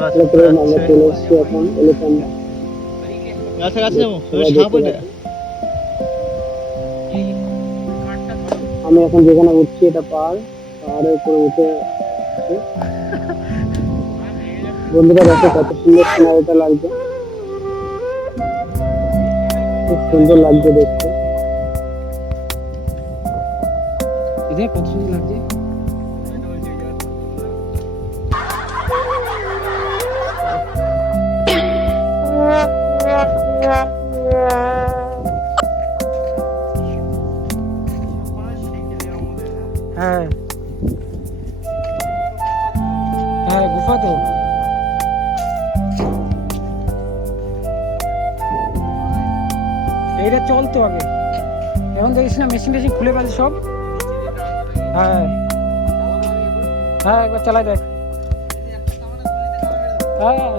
তারপরে আমরা চলে এসেছি এখন এলিফ্যান্ট গাছে গাছে যাবো সাপ ওইটা আমি এখন যেখানে উঠছি এটা পাহাড়ের উপরে উঠে আছে। বন্ধুরা দেখো কত সুন্দর সিনারিটা লাগছে, খুব সুন্দর লাগছে দেখতে। এটা কত সুন্দর লাগছে। হ্যাঁ হ্যাঁ গুফা তো এইটা চলতো আগে, এখন দেখিস না মেশিন টেশিন খুলে ফেলছে সব। হ্যাঁ হ্যাঁ একবার চালাই দেখ। হ্যাঁ